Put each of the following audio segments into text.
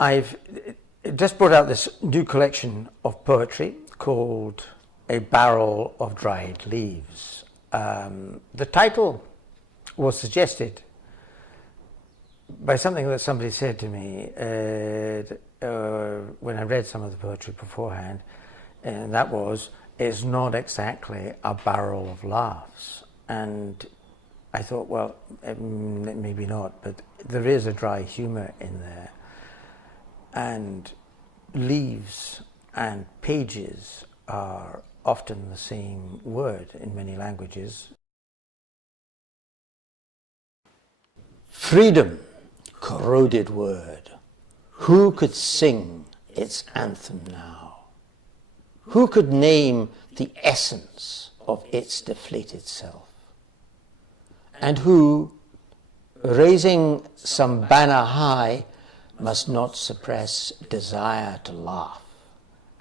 I've just brought out this new collection of poetry called A Barrel of Dried Leaves. The title was suggested by something that somebody said to me when I read some of the poetry beforehand, and that was, it's not exactly a barrel of laughs. And I thought, well, maybe not, but there is a dry humour in there. And leaves and pages are often the same word in many languages. Freedom, corroded word. Who could sing its anthem now? Who could name the essence of its deflated self? And who, raising some banner high, must not suppress desire to laugh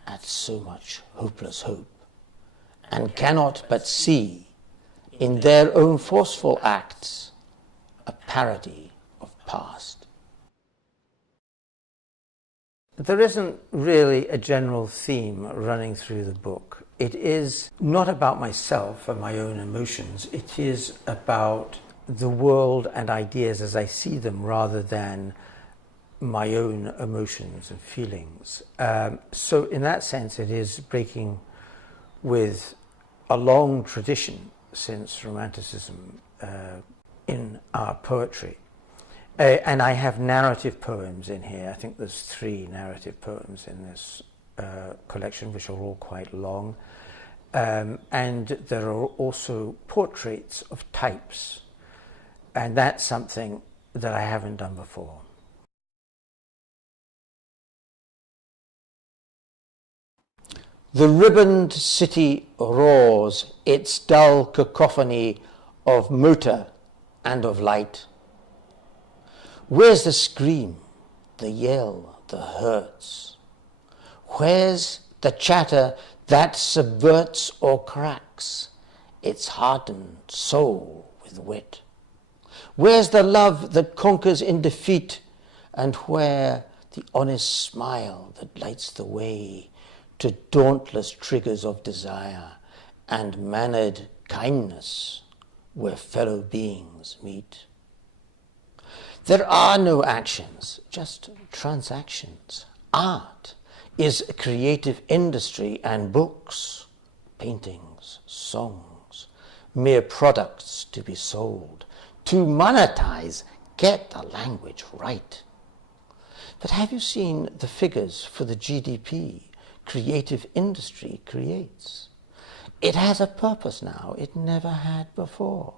at so much hopeless hope, and cannot but see in their own forceful acts a parody of past. There isn't really a general theme running through the book. It is not about myself and my own emotions. It is about the world and ideas as I see them rather than my own emotions and feelings. So in that sense, it is breaking with a long tradition since Romanticism in our poetry. And I have narrative poems in here. I think there's 3 narrative poems in this collection, which are all quite long. And there are also portraits of types. And that's something that I haven't done before. The ribboned city roars its dull cacophony of motor and of light. Where's the scream, the yell, the hurts? Where's the chatter that subverts or cracks its hardened soul with wit? Where's the love that conquers in defeat, and where the honest smile that lights the way to dauntless triggers of desire and mannered kindness where fellow beings meet? There are no actions, just transactions. Art is a creative industry, and books, paintings, songs, mere products to be sold. To monetize, get the language right. But have you seen the figures for the GDP creative industry creates? It has a purpose now it never had before.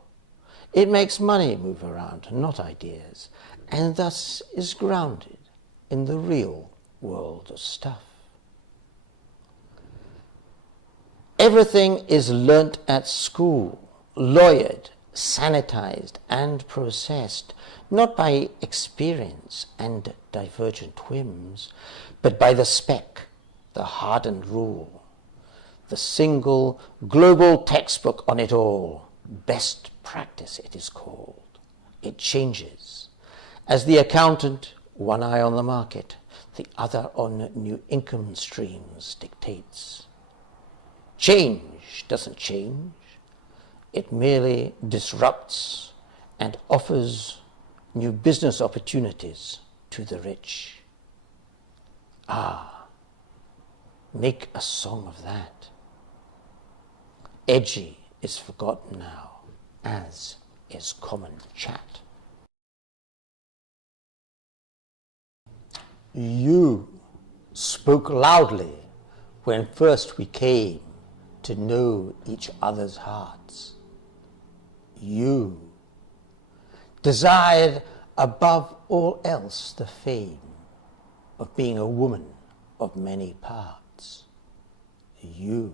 It makes money move around, not ideas, and thus is grounded in the real world of stuff. Everything is learnt at school, lawyered, sanitized and processed, not by experience and divergent whims, but by the spec, the hardened rule, the single global textbook on it all. Best practice it is called. It changes. As the accountant, one eye on the market, the other on new income streams, dictates. Change doesn't change. It merely disrupts and offers new business opportunities to the rich. Ah, make a song of that. Edgy is forgotten now, as is common chat. You spoke loudly when first we came to know each other's hearts. You desired above all else the fame of being a woman of many parts. You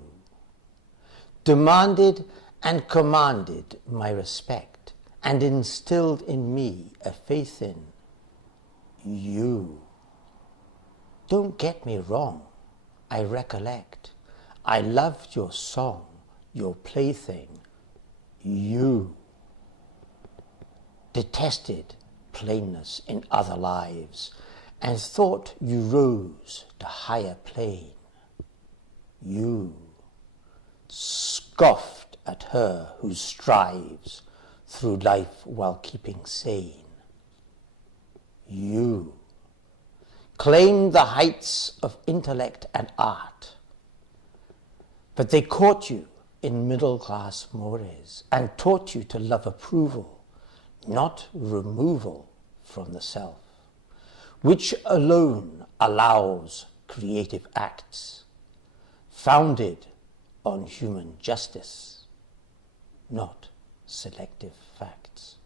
demanded and commanded my respect and instilled in me a faith in you. Don't get me wrong, I recollect. I loved your song, your plaything, you. Detested plainness in other lives and thought you rose to higher plane. You scoffed at her who strives through life while keeping sane. You claimed the heights of intellect and art, but they caught you in middle-class mores and taught you to love approval, not removal from the self, which alone allows creative acts founded on human justice, not selective facts.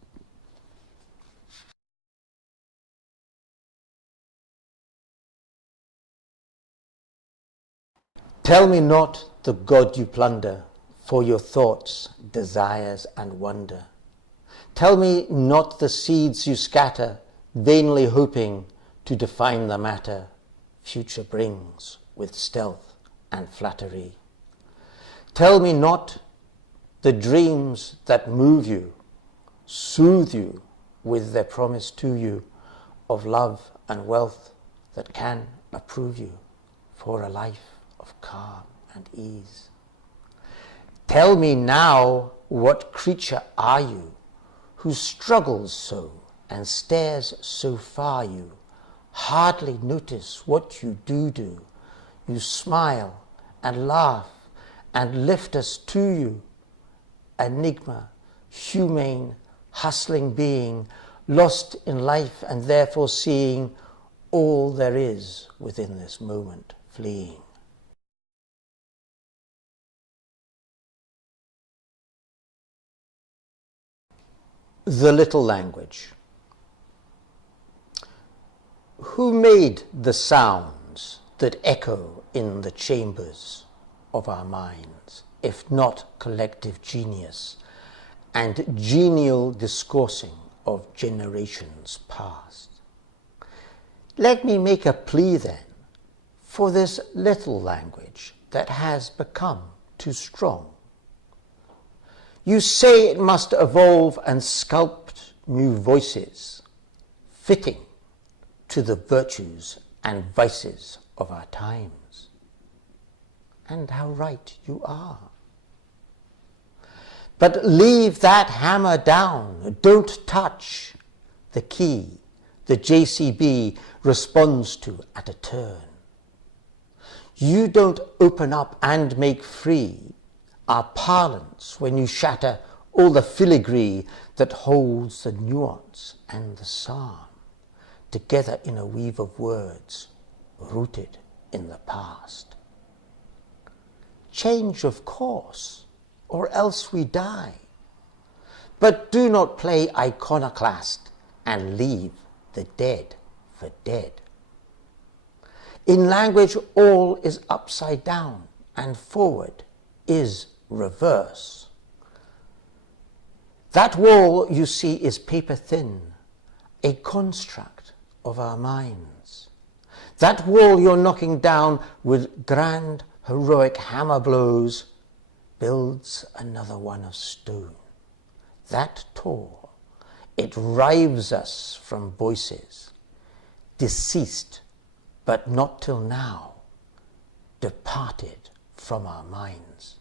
Tell me not the God you plunder for your thoughts, desires, and wonder. Tell me not the seeds you scatter, vainly hoping to define the matter future brings with stealth and flattery. Tell me not the dreams that move you, soothe you with their promise to you of love and wealth that can approve you for a life of calm and ease. Tell me now, what creature are you who struggles so and stares so far you hardly notice what you do. You smile and laugh and lift us to you. Enigma, humane, hustling being, lost in life and therefore seeing all there is within this moment fleeing. The little language. Who made the sounds that echo in the chambers of our minds, if not collective genius and genial discoursing of generations past? Let me make a plea then for this little language that has become too strong. You say it must evolve and sculpt new voices, fitting to the virtues and vices of our times. And how right you are. But leave that hammer down. Don't touch the key the JCB responds to at a turn. You don't open up and make free our parlance when you shatter all the filigree that holds the nuance and the psalm together in a weave of words rooted in the past. Change of course, or else we die. But do not play iconoclast and leave the dead for dead. In language all is upside down and forward is reverse. That wall you see is paper thin, a construct of our minds. That wall you're knocking down with grand heroic hammer blows builds another one of stone. That tall, it rives us from voices, deceased but not till now, departed from our minds.